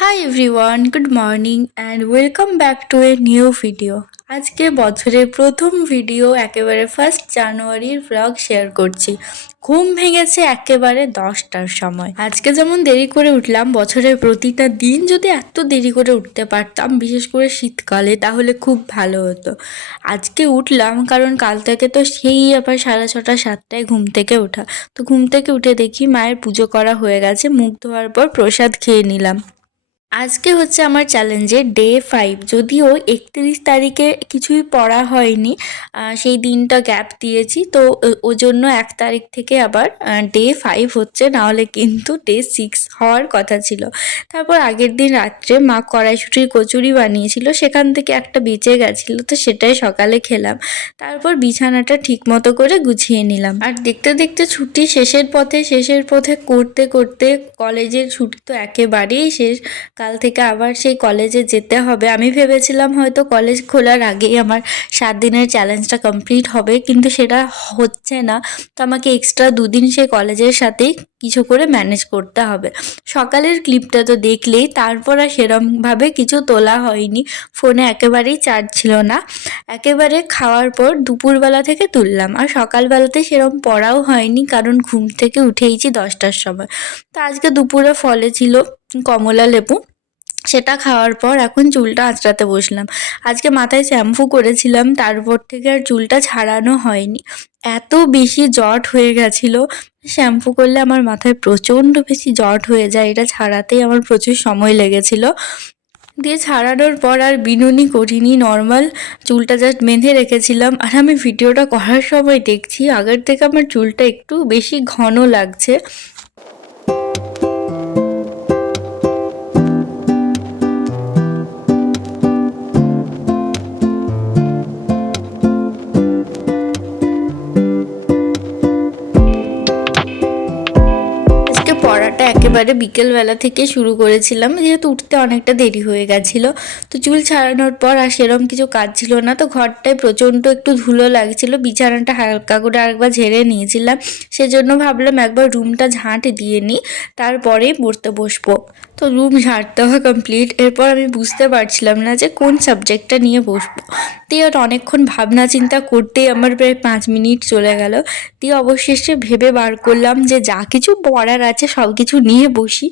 Hi everyone, good morning and welcome back to a new video. আজকে বছরের প্রথম video, একেবারে 1 জানুয়ারির ব্লগ শেয়ার করছি। ঘুম ভেঙেছে একেবারে 10টার সময়। আজকে যেমন দেরি করে উঠলাম, বছরের প্রতিটা দিন যদি এত দেরি করে উঠতে পারতাম, বিশেষ করে শীতকালে, তাহলে খুব ভালো হতো। আজকে উঠলাম কারণ কাল থেকে তো সেই আবার 6:30 7টায় ঘুম থেকে ওঠা। তো ঘুম থেকে উঠে দেখি মায়ের পুজো করা হয়ে গেছে, মুখ ধোয়ার পর প্রসাদ খেয়ে নিলাম। আজকে হচ্ছে আমার চ্যালেঞ্জের ডে 5, যদিও 31 তারিখে কিছুই পড়া হয়নি, সেই দিনটা গ্যাপ দিয়েছি, তো ওই জন্য 1 তারিখ থেকে আবার ডে 5 হচ্ছে, নাহলে কিন্তু ডে 6 হওয়ার কথা ছিল। তারপর আগের দিন রাত্রে মা কড়াইশুঁটির কচুরি বানিয়েছিল, সেখান থেকে একটা বেঁচে গেছিলো, তো সেটাই সকালে খেলাম। তারপর বিছানাটা ঠিক মতো করে গুছিয়ে নিলাম। আর দেখতে দেখতে ছুটি শেষের পথে করতে করতে কলেজের ছুটি তো একেবারেই শেষ। কাল থেকে আবার সেই কলেজে যেতে হবে। আমি ভেবেছিলাম হয়তো কলেজ খোলার আগেই আমার 7 দিনের চ্যালেঞ্জটা কমপ্লিট হবে, কিন্তু সেটা হচ্ছে না। তো আমাকে এক্সট্রা 2 দিন সেই কলেজের সাথেই কিছু করে ম্যানেজ করতে হবে। সকালের ক্লিপটা তো দেখলেই, তারপর আর সেরমভাবে কিছু তোলা হয়নি, ফোনে একেবারেই চার্জ ছিল না। একেবারে খাওয়ার পর দুপুরবেলা থেকে তুললাম, আর সকালবেলাতে সেরম পড়াও হয়নি, কারণ ঘুম থেকে উঠেইছি 10টার সময়। তো আজকে দুপুরে ফলে ছিল কমলা লেবু, সেটা খাওয়ার পর এখন চুলটা আঁচড়াতে বসলাম। আজকে মাথায় শ্যাম্পু করেছিলাম, তারপর থেকে আর চুলটা ছাড়ানো হয়নি। এত বেশি জট হয়ে গেছিলো, শ্যাম্পু করলে আমার মাথায় প্রচণ্ড বেশি জট হয়ে যায়, এটা ছাড়াতেই আমার প্রচুর সময় লেগেছিল। দিয়ে ছাড়ানোর পর আর বিনুনি করিনি, নর্মাল চুলটা জাস্ট বেঁধে রেখেছিলাম। আর আমি ভিডিওটা করার সময় দেখছি আগের থেকে আমার চুলটা একটু বেশি ঘন লাগছে। পড়াটা একেবারে বিকেলবেলা থেকে শুরু করেছিলাম, যেহেতু উঠতে অনেকটা দেরি হয়ে গেছিলো। তো চুল ছাড়ানোর পর আর সেরম কিছু কাজ ছিল না, তো ঘরটায় প্রচণ্ড একটু ধুলো লাগছিল, বিছানাটা হালকা করে আরেকবার ঝেড়ে নিয়েছিলাম। সেজন্য ভাবলাম একবার রুমটা ঝাঁট দিয়ে নিই, তারপরেই পড়তে বসবো। তো রুম ঝাঁট দেওয়া কমপ্লিট। এরপর আমি বুঝতে পারছিলাম না যে কোন সাবজেক্টটা নিয়ে বসবো। দিয়ে অনেকক্ষণ ভাবনা চিন্তা করতেই আমার প্রায় 5 মিনিট চলে গেল। দিয়ে অবশেষে ভেবে বার করলাম যে যা কিছু পড়ার আছে সব কিছু নিয়ে বসি।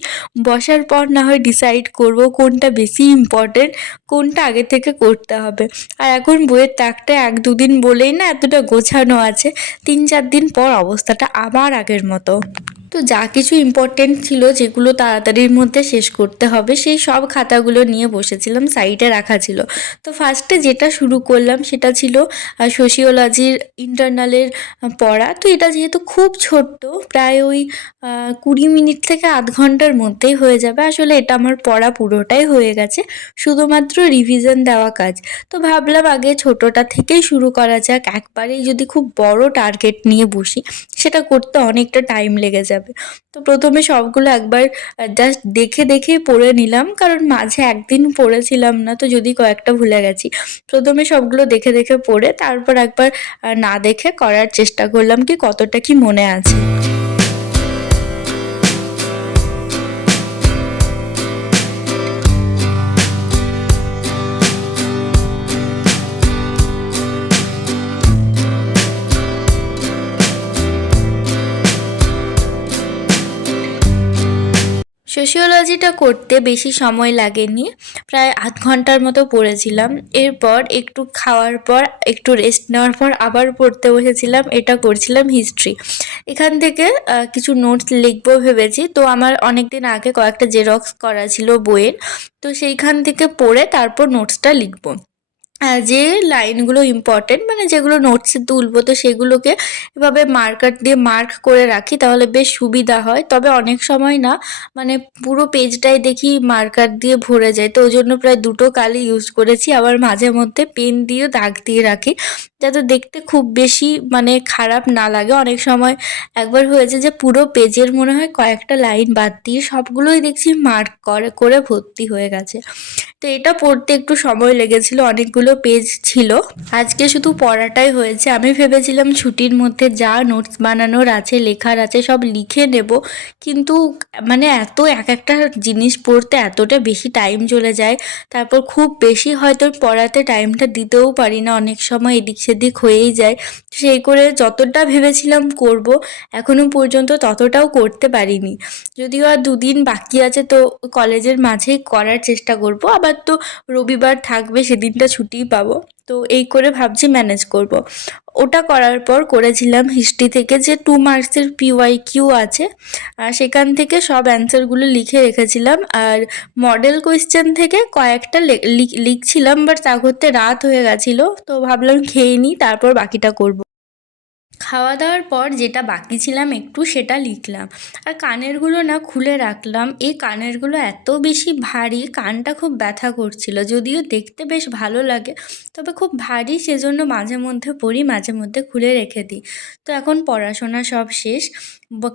বসার পর না হয় ডিসাইড করব কোনটা বেশি ইম্পর্টেন্ট, কোনটা আগে থেকে করতে হবে। আর এখন বইয়ের তাকটা 1-2 দিন বলেই না এতটা গোছানো আছে, 3-4 দিন পর অবস্থাটা আবার আগের মতো। তো যা কিছু ইম্পর্টেন্ট ছিল, যেগুলো তাড়াতাড়ির মধ্যে শেষ করতে হবে, সেই সব খাতাগুলো নিয়ে বসেছিলাম, সাইডে রাখা ছিল। তো ফার্স্টে যেটা শুরু করলাম সেটা ছিল সোশিওলজির ইন্টারনালের পড়া। তো এটা যেহেতু খুব ছোট্ট, প্রায় ওই 20 মিনিট থেকে আধ ঘন্টার মধ্যেই হয়ে যাবে। আসলে এটা আমার পড়া পুরোটাই হয়ে গেছে, শুধুমাত্র রিভিশন দেওয়া কাজ। তো ভাবলাম আগে ছোটোটা থেকেই শুরু করা যাক, একবারেই যদি খুব বড় টার্গেট নিয়ে বসি সেটা করতে অনেকটা টাইম লেগে যাবে। তো প্রথমে সবগুলো একবার জাস্ট দেখে দেখেই পড়ে নিলাম, কারণ মাঝে একদিন পড়েছিলাম না, তো যদি কয়েকটা ভুলে গেছি। প্রথমে সবগুলো দেখে দেখে পড়ে তারপর একবার না দেখে করার চেষ্টা করলাম কি কতটা কি মনে আছে। সোশিওলজিটা করতে বেশি সময় লাগেনি, প্রায় আধ ঘন্টার মতো পড়েছিলাম। এরপর একটু খাওয়ার পর, একটু রেস্ট নেওয়ার পর আবার পড়তে বসেছিলাম। এটা করছিলাম হিস্ট্রি। এখান থেকে কিছু নোটস লিখবো ভেবেছি। তো আমার অনেক দিন আগে কয়েকটা জেরক্স করা ছিল বইয়ের, তো সেইখান থেকে পড়ে তারপর নোটসটা লিখবো। যে লাইনগুলো ইম্পর্টেন্ট, মানে যেগুলো নোটসে তুলবো, তো সেগুলোকে এভাবে মার্কার দিয়ে মার্ক করে রাখি, তাহলে বেশ সুবিধা হয়। তবে অনেক সময় না, মানে পুরো পেজটাই দেখি মার্কার দিয়ে ভরে যায়, তো ওই জন্য প্রায় 2টো কালি ইউজ করেছি। আবার মাঝে মধ্যে পেন দিয়েও দাগ দিয়ে রাখি, যাতে দেখতে খুব বেশি মানে খারাপ না লাগে। অনেক সময় একবার হয়েছে যে পুরো পেজের মনে হয় কয়েকটা লাইন বাদ দিয়ে সবগুলোই দেখছি মার্ক করে করে ভর্তি হয়ে গেছে। তো এটা পড়তে একটু সময় লেগেছিল, অনেকগুলো পেজ ছিল। আজকে শুধু পড়াটাই হয়েছে। আমি ভেবেছিলাম ছুটির মধ্যে যা নোটস বানানোর আছে, লেখার আছে সব লিখে নেব, কিন্তু মানে এত এক একটা জিনিস পড়তে এতটা বেশি টাইম চলে যায়, তারপর খুব বেশি হয়তো পড়াতে টাইমটা দিতেও পারি না, অনেক সময় এদিক সেদিক হয়েই যায়। সেই করে যতটা ভেবেছিলাম করব এখনো পর্যন্ত ততটাও করতে পারিনি। যদিও আর দুদিন বাকি আছে, তো কলেজের মাঝেই করার চেষ্টা করব। আবার তো রবিবার থাকবে, সেদিনটা ছুটিই পাবো, তো এই করে ভাবছি ম্যানেজ করব। ওটা করার পর করেছিলাম হিস্ট্রি থেকে যে 2 মার্কসের PYQ আছে, সেখান থেকে সব অ্যান্সারগুলো লিখে রেখেছিলাম। আর মডেল কোয়েশ্চেন থেকে কয়েকটা লিখছিলাম, বাট তা করতে রাত হয়ে গেছিলো, তো ভাবলাম খেয়ে নিই, তারপর বাকিটা করব। খাওয়া দাওয়ার পর যেটা বাকি ছিলাম একটু, সেটা লিখলাম। আর কানেরগুলো না খুলে রাখলাম। এই কানেরগুলো এত বেশি ভারী, কানটা খুব ব্যথা করছিল। যদিও দেখতে বেশ ভালো লাগে, তবে খুব ভারী, সেজন্য মাঝে মধ্যে পরি, মাঝে মধ্যে খুলে রেখে দিই। তো এখন পড়াশোনা সব শেষ,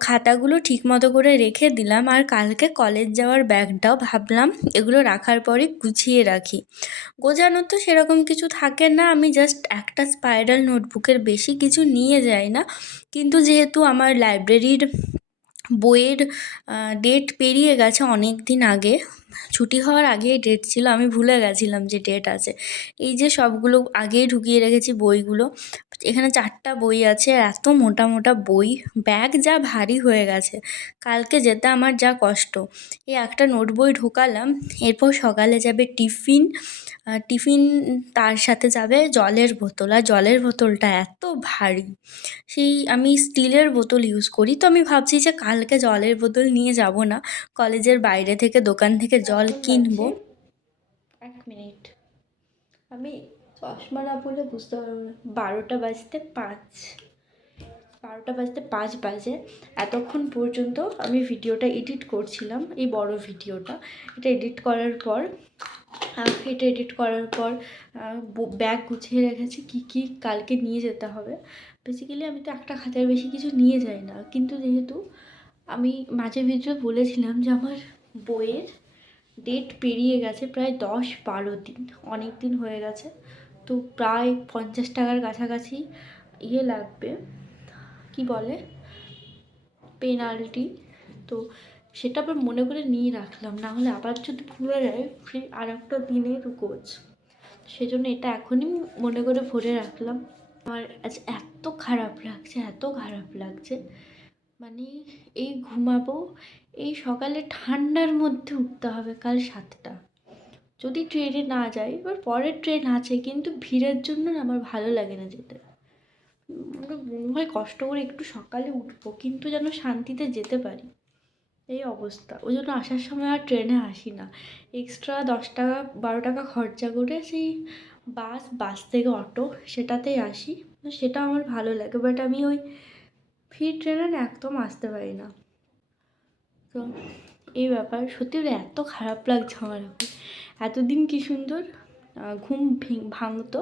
খাতাগুলো ঠিক মতো করে রেখে দিলাম। আর কালকে কলেজ যাওয়ার ব্যাগটাও ভাবলাম এগুলো রাখার পরে গুছিয়ে রাখি। গোছানোর তো সেরকম কিছু থাকে না, আমি জাস্ট একটা স্পাইরাল নোটবুকের বেশি কিছু নিয়ে যাই না। কিন্তু যেহেতু আমার লাইব্রেরির বইয়ের ডেট পেরিয়ে গেছে অনেক দিন আগে, ছুটি হওয়ার আগেই ডেট ছিল, আমি ভুলে গেছিলাম যে ডেট আছে। এই যে সবগুলো আগেই ঢুকিয়ে রেখেছি বইগুলো। এখানে 4টা বই আছে, এত মোটা মোটা বই, ব্যাগ যা ভারী হয়ে গেছে, কালকে যেতে আমার যা কষ্ট। এই একটা নোট বই ঢোকালাম, এরপর সকালে যাবে টিফিন, টিফিন তার সাথে যাবে জলের বোতল। আর জলের বোতলটা এত ভারী, সেই আমি স্টিলের বোতল ইউজ করি, তো আমি ভাবছি যে কালকে জলের বোতল নিয়ে যাব না, কলেজের বাইরে থেকে দোকান থেকে জল কিনবো। 1 মিনিট, আমি চশমা না পড়লে বুঝতে পারবো না। 12টা বাজতে 5 বাজে। এতক্ষণ পর্যন্ত আমি ভিডিওটা এডিট করছিলাম, এই বড় ভিডিওটা। এটা এডিট করার পর ব্যাগ গুছিয়ে রেখেছি কী কী কালকে নিয়ে যেতে হবে। বেসিক্যালি আমি তো একটা খাতার বেশি কিছু নিয়ে যাই না, কিন্তু যেহেতু আমি মাঝে ভিডিও বলেছিলাম যে আমার বইয়ের ডেট পেরিয়ে গেছে প্রায় 10-12 দিন, অনেক দিন হয়ে গেছে, তো প্রায় 50 টাকার কাছাকাছি লাগবে, কি বলে, পেনাল্টি। তো সেটা আবার মনে করে নিয়ে রাখলাম, না হলে আবার যদি ভুলে যায় সেই আর একটা দিনের কোচ, সেজন্য এটা এখনই মনে করে ভরে রাখলাম। আমার আজ এত খারাপ লাগছে, মানে এই ঘুমাবো, এই সকালে ঠান্ডার মধ্যে উঠতে হবে কাল 7টা, যদি ট্রেনে না যাই। এবার পরের ট্রেন আছে, কিন্তু ভিড়ের জন্য না আমার ভালো লাগে না যেতে। মনে হয় কষ্ট করে একটু সকালে উঠবো, কিন্তু যেন শান্তিতে যেতে পারি, এই অবস্থা। ওই জন্য আসার সময় আর ট্রেনে আসি না, এক্সট্রা 10 টাকা 12 টাকা খরচা করে সেই বাস থেকে অটো, সেটাতেই আসি। সেটা আমার ভালো লাগে, বাট আমি ওই ভিড় ট্রেনে না একদম আসতে পারি না। তো এই ব্যাপার, সত্যি এত খারাপ লাগছে আমার এখন। এতদিন কি সুন্দর ঘুম ভাঙতো,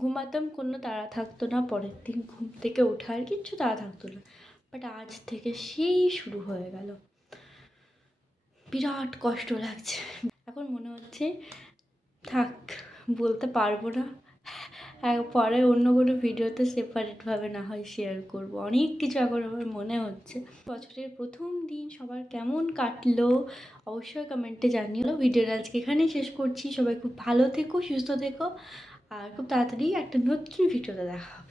ঘুমাতাম, কোনো তাড়া থাকতো না, পরের দিন ঘুম থেকে ওঠার কিচ্ছু তাড়া থাকতো না। বাট আজ থেকে সেই শুরু হয়ে গেল, বিরাট কষ্ট লাগছে। এখন মনে হচ্ছে থাক, বলতে পারবো না, পরে অন্য কোনো ভিডিওতে সেপারেটভাবে না হয় শেয়ার করব। অনেক কিছু এখন আমার মনে হচ্ছে। বছরের প্রথম দিন সবার কেমন কাটলো অবশ্যই কমেন্টে জানিও। ভিডিওটা আজকে এখানেই শেষ করছি। সবাই খুব ভালো থেকো, সুস্থ থেকো, আর খুব তাড়াতাড়ি একটা নতুন ভিডিওতে দেখা হবে।